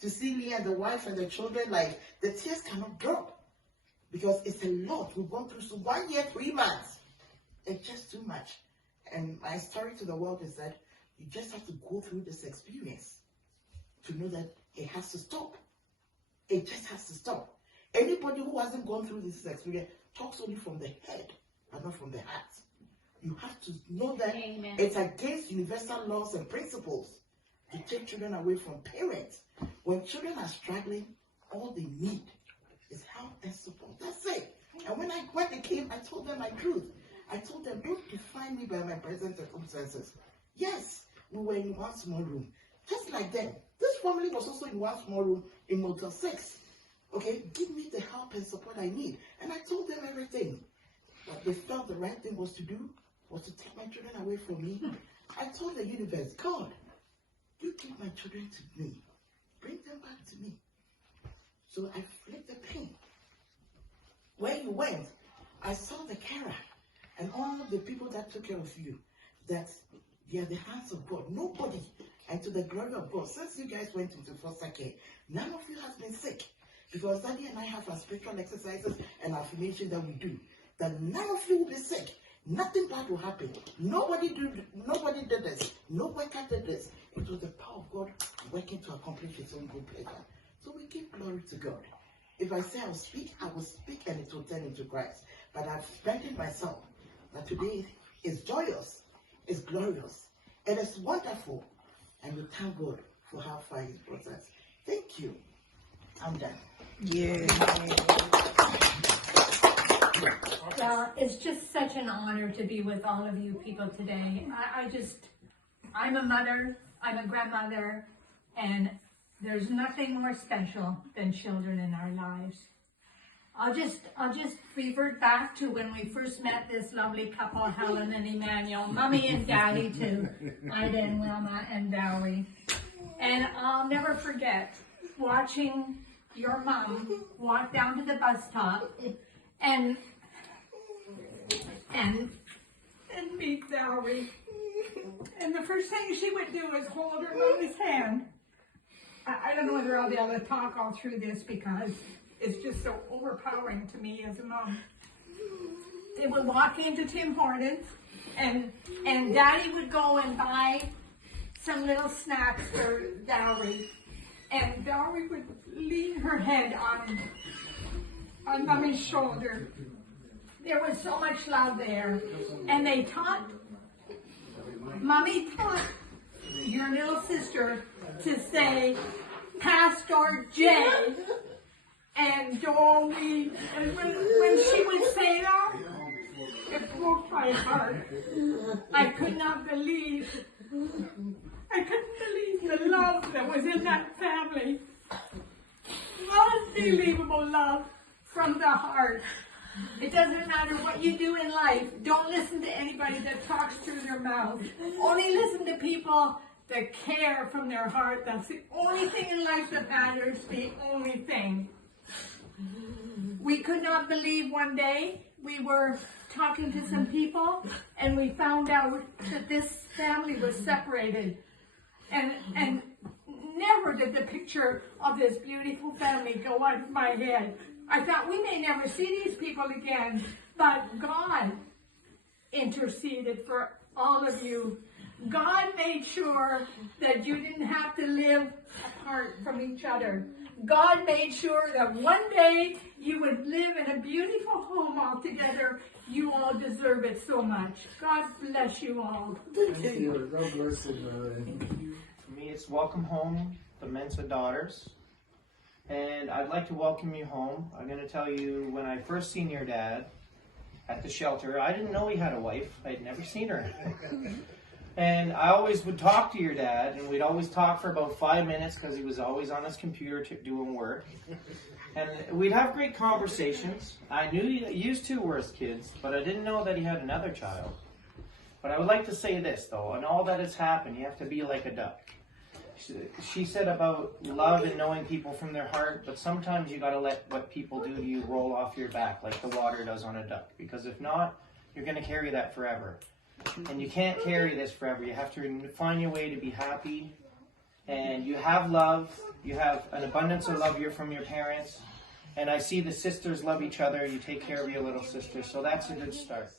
to see me and the wife and the children, like, the tears cannot drop. Because it's a lot. We've gone through 1 year, 3 months. It's just too much. And my story to the world is that you just have to go through this experience to know that it has to stop. It just has to stop. Anybody who hasn't gone through this experience talks only from the head, but not from the heart. You have to know that Amen. It's against universal laws and principles to take children away from parents. When children are struggling, all they need is help and support. That's it. And when they came, I told them my truth. I told them, don't define me by my present circumstances. Yes, we were in one small room. Just like them. This family was also in one small room in Motel 6. Okay, give me the help and support I need. And I told them everything. What they felt the right thing was to do was to take my children away from me. I told the universe, God, you give my children to me. Bring them back to me. So I flipped the pain. Where you went, I saw the carer and all the people that took care of you, that they are the hands of God. Nobody, and to the glory of God, since you guys went into foster care, none of you has been sick. Because Daddy and I have our spiritual exercises and affirmation that we do. That none of you will be sick. Nothing bad will happen. Nobody did this. No worker did this. It was the power of God working to accomplish His own good pleasure. So we give glory to God. If I say I will speak and it will turn into Christ. But I've strengthened myself that today is joyous, is glorious, and it's wonderful. And we thank God for how far He's brought us. Thank you. I'm done. Yeah. Well, it's just such an honor to be with all of you people today. I'm a mother, I'm a grandmother, and there's nothing more special than children in our lives. I'll just revert back to when we first met this lovely couple, Helen and Emmanuel, Mommy and Daddy too, Ida and Wilma and Valerie. And I'll never forget watching your mom walk down to the bus stop and meet Valerie. And the first thing she would do was hold her mother's hand. I don't know whether I'll be able to talk all through this because it's just so overpowering to me as a mom. They would walk into Tim Hortons and Daddy would go and buy some little snacks for Valerie. And Valerie would lean her head on Mommy's shoulder. There was so much love there. And Mommy taught your little sister to say Pastor J and Dolly. And when she would say that, it broke my heart. I couldn't believe the love that was in that family. Unbelievable love from the heart. It doesn't matter what you do in life. Don't listen to anybody that talks through their mouth. Only listen to people that care from their heart. That's the only thing in life that matters, the only thing. We could not believe one day we were talking to some people and we found out that this family was separated. And never did the picture of this beautiful family go out of my head. I thought we may never see these people again, but God interceded for all of you. God made sure that you didn't have to live apart from each other. God made sure that one day you would live in a beautiful home all together. You all deserve it so much. God bless you all. Thank you. God bless you. For me, it's welcome home, the Mensah daughters. And I'd like to welcome you home. I'm going to tell you, when I first seen your dad at the shelter, I didn't know he had a wife. I'd never seen her. And I always would talk to your dad, and we'd always talk for about 5 minutes because he was always on his computer doing work. And we'd have great conversations. I knew he used two worst kids, but I didn't know that he had another child. But I would like to say this, though. In all that has happened, you have to be like a duck. She said about love and knowing people from their heart, but sometimes you got to let what people do to you roll off your back like the water does on a duck. Because if not, you're going to carry that forever. And you can't carry this forever. You have to find your way to be happy. And you have love. You have an abundance of love here from your parents. And I see the sisters love each other. You take care of your little sister. So that's a good start.